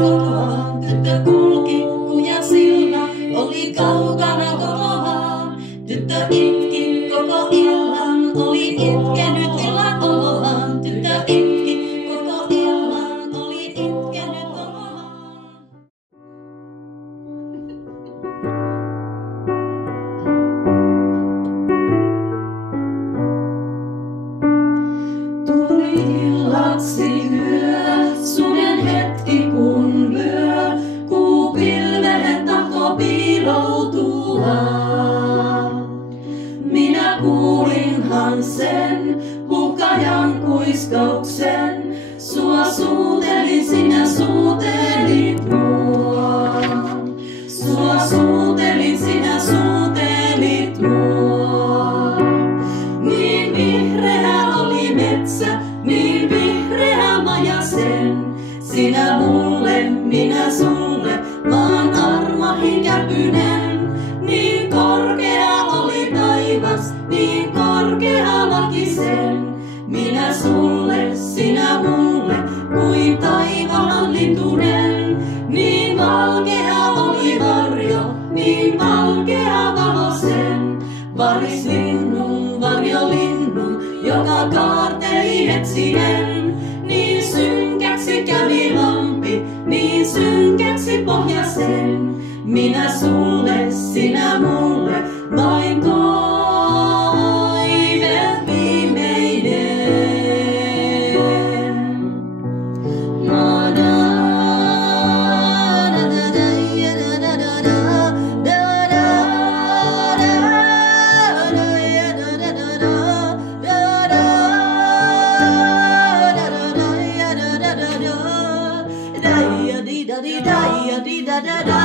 kotoaan. Tyttö kulki kujasilla, oli kaukana kotoaan. Tyttö itki koko illan, oli itkenyt illan oloaan. Tyttö itki koko illan, oli itkenyt oloaan. Tuli illaksi yö, suden hetki kun lyö, kuu pilveen tahto piiloutua. Minä kuulinhan sen huuhkajan kuiskauksen, sua suutelin, sinä suutelit mua. Sua suutelin, sinä suutelit mua. Niin vihreä oli metsä, niin vihreä majasen. Sinä mulle, minä sulle, maan armahin käpynen. Niin korkea oli taivas, niin korkea lakisen. Minä sulle, sinä mulle, kuin taivaan lintunen. Niin valkea oli varjo, niin valkea valosen. Varislinnun, varjolinnun, joka kaarteli etsien. Niin synkäksi kävi lampi, niin synkäksi pohjasen. Minä sulle, sinä mulle, vain toive viimeinen. Da da da